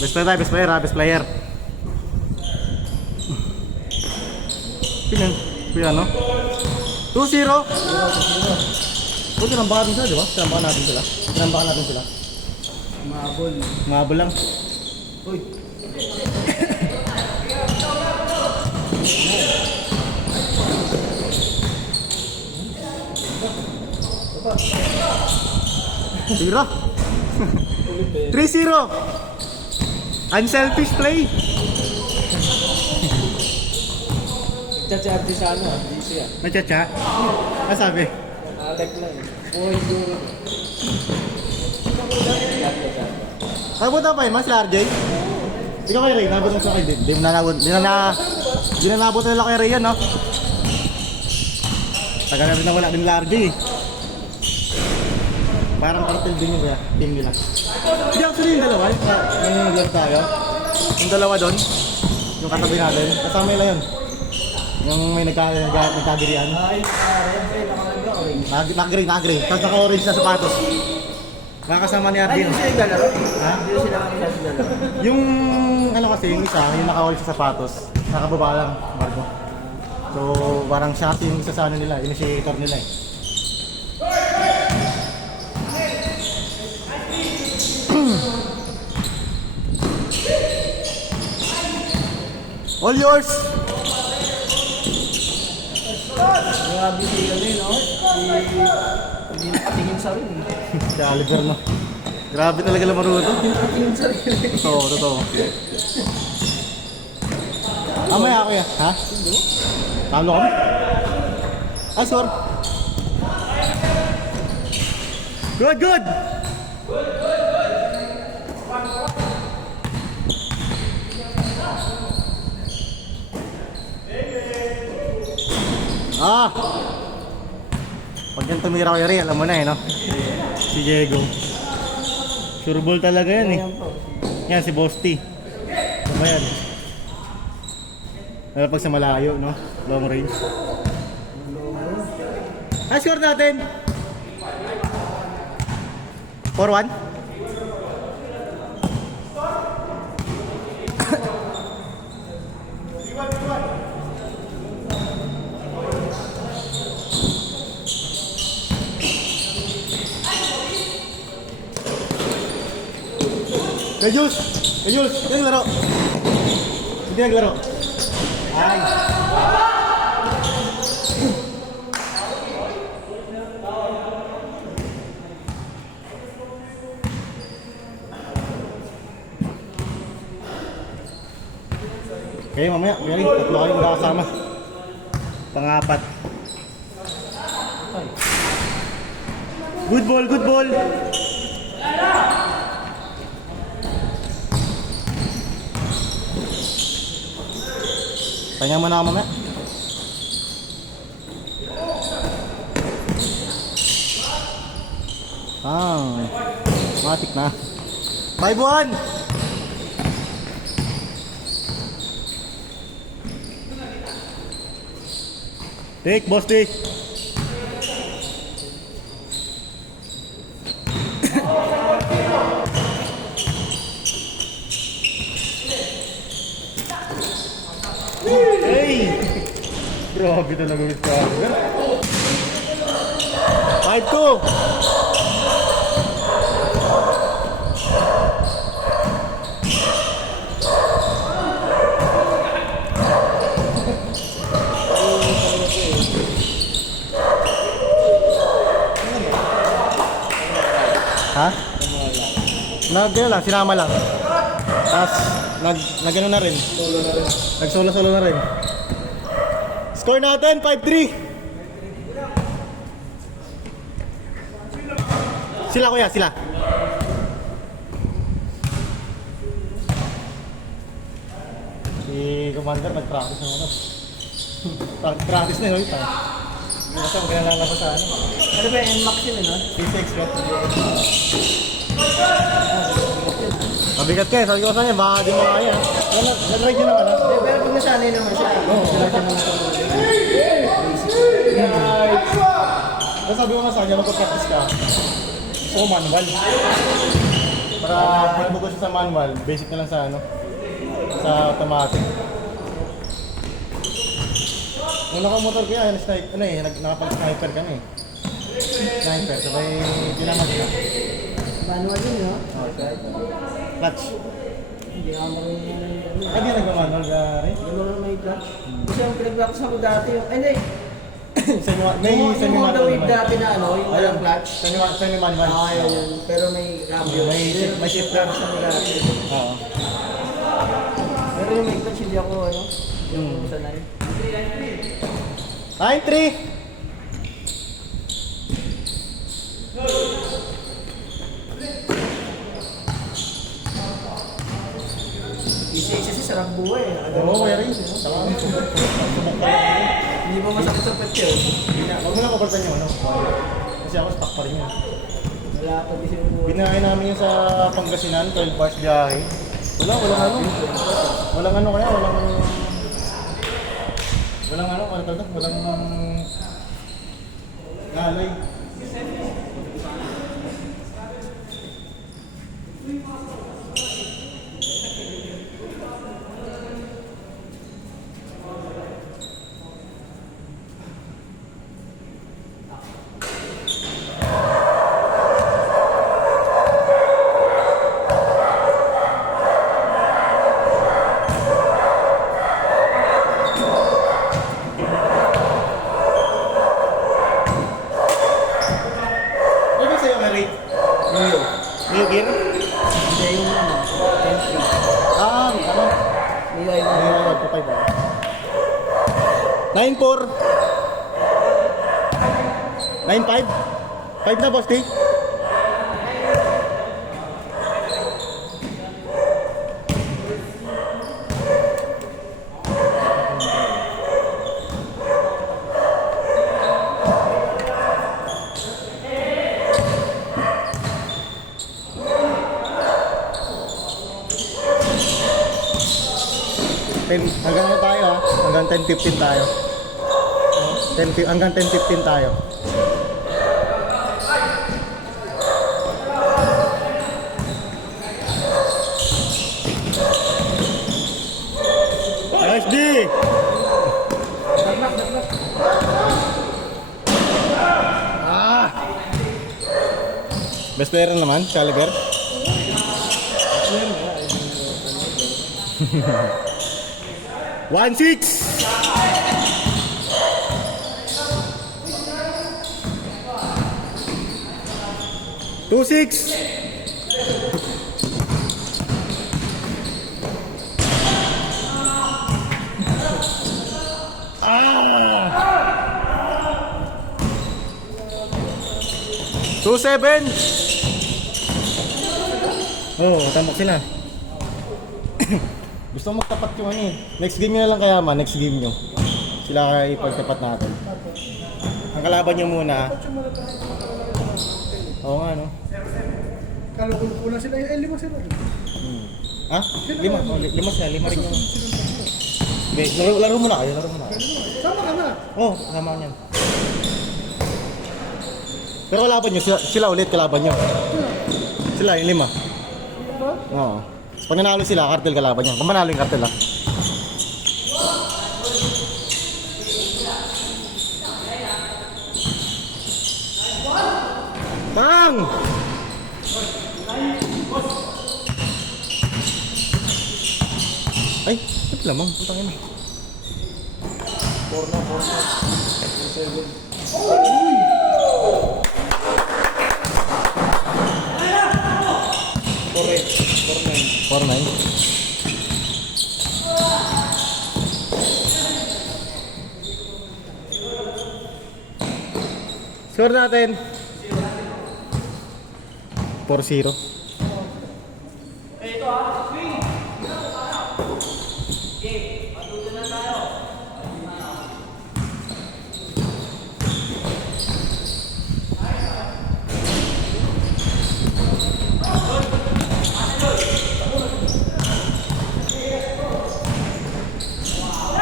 Best player tayo, best player ha, best player. Pinan, no? 2-0. Huwag tinambakan natin sila, di ba? Tinambakan natin sila. Tinambakan natin sila. Mahabol lang. Uy. Tira. 3-0. Unselfish play. Chacha di sana, di siya. Nachacha? Ano sabi? Alek lang. Buhay duro. Nabot pa yun, mas sila RJ? Ikaw kay Ray, nabot mo sa akin. Di na nabot nila kay Ray yan, no? Tagal na rin na wala din nila RJ. Parang cartel din yung kaya, team nila. Hindi actually yung dalawa, yung nag-vlog tayo. Yung dalawa doon, yung katabi natin, kasama nila yun. Yung may nagkadirian. Nag-green. Tapos naka-orange na sapatos. Nakakasama ni Arvin. Ay, hindi sila laro? Ha? Hindi sila laro. Yung ano kasi, yung isa, yung naka-orange sa sapatos, nakababa lang, Margo. So, parang siya kasi yung isa sa ano nila, initiator nila eh. All yours! Grabe si ano yun, no? Hindi nakatingin sa rin. Si Oliver, no? Grabe talaga lamaro ito. Hindi nakatingin sa rin. Totoo. Amaya ako ya, ha? Talo kami? Ah, sorry. Good! Pag yan tumira ko yari, alam mo na eh, no? Si Diego. Sure ball talaga yan eh. Yan, si Bosti. Ano ba yan? Lalo pag sa malayo, no? Long range. Score natin! 4-1? Kajus! Yan laro! Hindi naglaro. Ay! Okay, mamaya, tatlo kayong makakasama. Pang-apat. Good ball! Tanya mo na ako mamaya. Matik na. 5-1! Take, boss, take. Hey! Grabe talaga yung Scarver. 5-2! Ha? Nag-ano lang, sinama lang. Tapos, nag-ano na rin. Nag-solo-solo na rin. Score natin, 5-3. Sila kuya, sila. Si Commander nag-practice na ano. Practice na yun. Hindi kasi magkailangan ko sa ano. Ano ba yung max yun, no? P6 ka. Mabigat ka eh. Sabi ko sa kanya, baka di mo kaya. Nag-ride yun naman. Pero pag nasanay naman siya. Oo, nag-ride yun naman. Tapos sabi ko nga sa kanya, magpa-practice ka. Gusto ko manual. Para pagbugo siya sa manual, basic na lang sa ano, sa automatic. Nung nakamotor ko yan, nakapag-sniper kami eh. Sniper, sabay dinaman siya. Manual yun, no? Oh, clutch. Hindi ako marunong. Hindi nagmamanual gari. Hindi marunong may clutch. Kasi ang pinag-practice ako dati yung... Ay, hindi! Yung Honda Wave dati na ano, yung walang clutch. Semi-manual. Ah, yun. Pero may cambio. May shifter. Ako dati. Oo. Pero yung may clutch, hindi ako ano, yung sanay. 9-3! Isa-isa si sarap buhay. Oo, kaya rin. Saka subok pa lang. Hindi mo masakit sa pet yun. Huwag mo lang kapalitan yung ano. Kasi ako stock pa rin yun. Wala pa din yung buhay. Binahay namin yun sa Pangasinan, 12 hours biyahe. Walang ano. Walang ano kaya, walang ano talaga, walang alay. Ano sa'yo nga rate? New. New gear? Hindi yung ano, entry. Ano? Nilay na. May 1.5 ba? 9.4 9.5 5 na boss, Dick? Hanggang ano tayo ha? Hanggang 10-15 tayo. Hanggang 10-15 tayo. Nice D! Best player naman, Caliber. 1-6! Two six. Two seven. Oh, tamak sila. Gusto mo magtapat yung ano eh. Next game nyo na lang kaya man, next game nyo. Sila kaya ipagtapat natin. Ang kalaban nyo muna. Oo nga no. Kala ko kulang sila, lima sila. Ha? Lima? Oh, lima sila, lima rin yung... Okay, laro muna kayo, laro muna kayo. Sama ka na. Oo, kasama niyan. Pero kalaban nyo, sila ulit kalaban nyo. Sila, yung lima. Oo. Pag nanalo sila, kartel kalaban niya. Kung manalo yung kartel ah. Bang! Ay, ito lamang. Putang ina. 4-9. Score natin 4-0.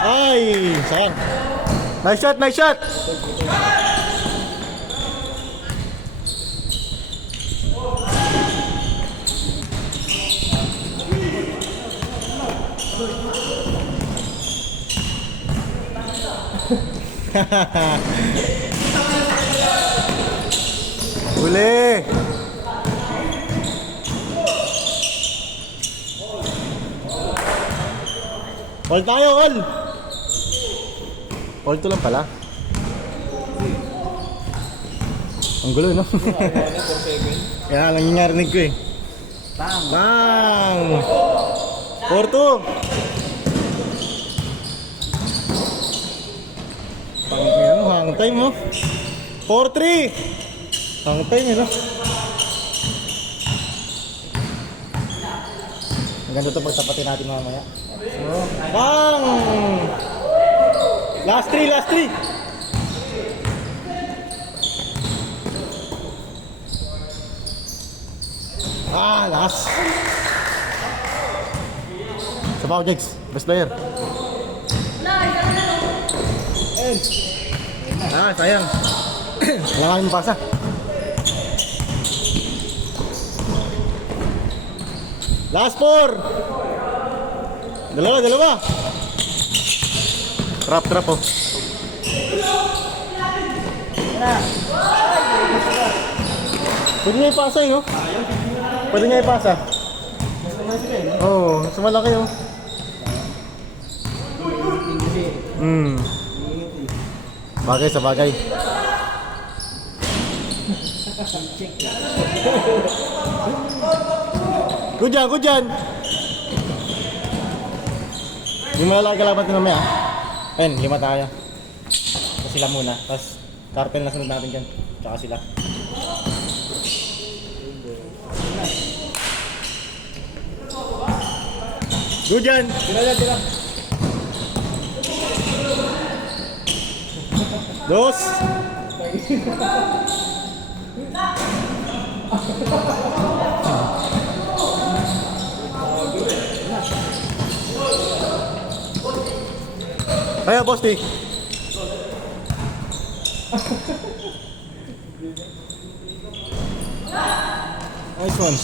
Ay, sayang. Nice shot, nice shot. Huli! All tayo, all! All to lang pala. Ang gulo, no? Kaya lang yung narinig ko eh. Bang! Bang! 4-2! Pangin mo, hang time mo. 4-3! Hang time eh, no? Ang ganda ito pagtapatin natin mamaya. Bang! Last 3, last 3! Last! Sa Pao Jegs, best player. Sayang. Wala kami pasa. Last 4! Dalawa. Trap oh. Pwede niya ipasa yun, no? Pwede niya ipasa. Oo, mas malaki yun. Bagay sa bagay. Good dyan. Yung malalaki kalaban ito namin, Ayun, 5 tayo. Tapos sila muna. Tapos cartel na sunod natin dyan. Tsaka sila. Good dyan. Tira. Dos. Kaya, boss, Nice one.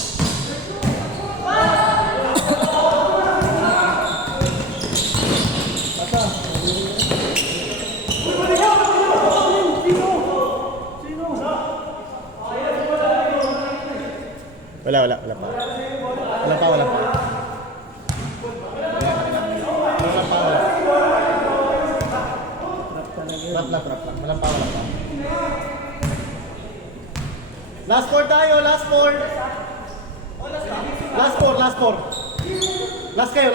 Wala pa. Wala pa. Trap lang. Wala pa. Last 4 tayo, last 4. Last 4. Last kayo.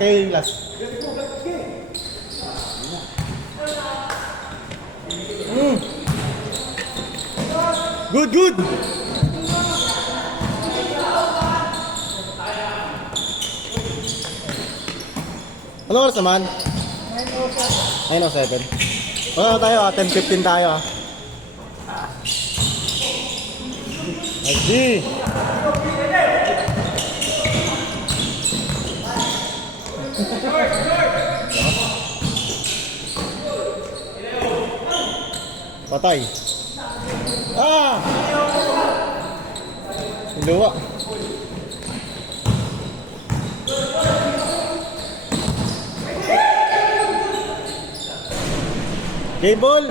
Kayo yung last. Good. Ano oras naman? 9:07. Ano tayo, 10:15 tayo. Nice. Patay. Luwa. Game ball.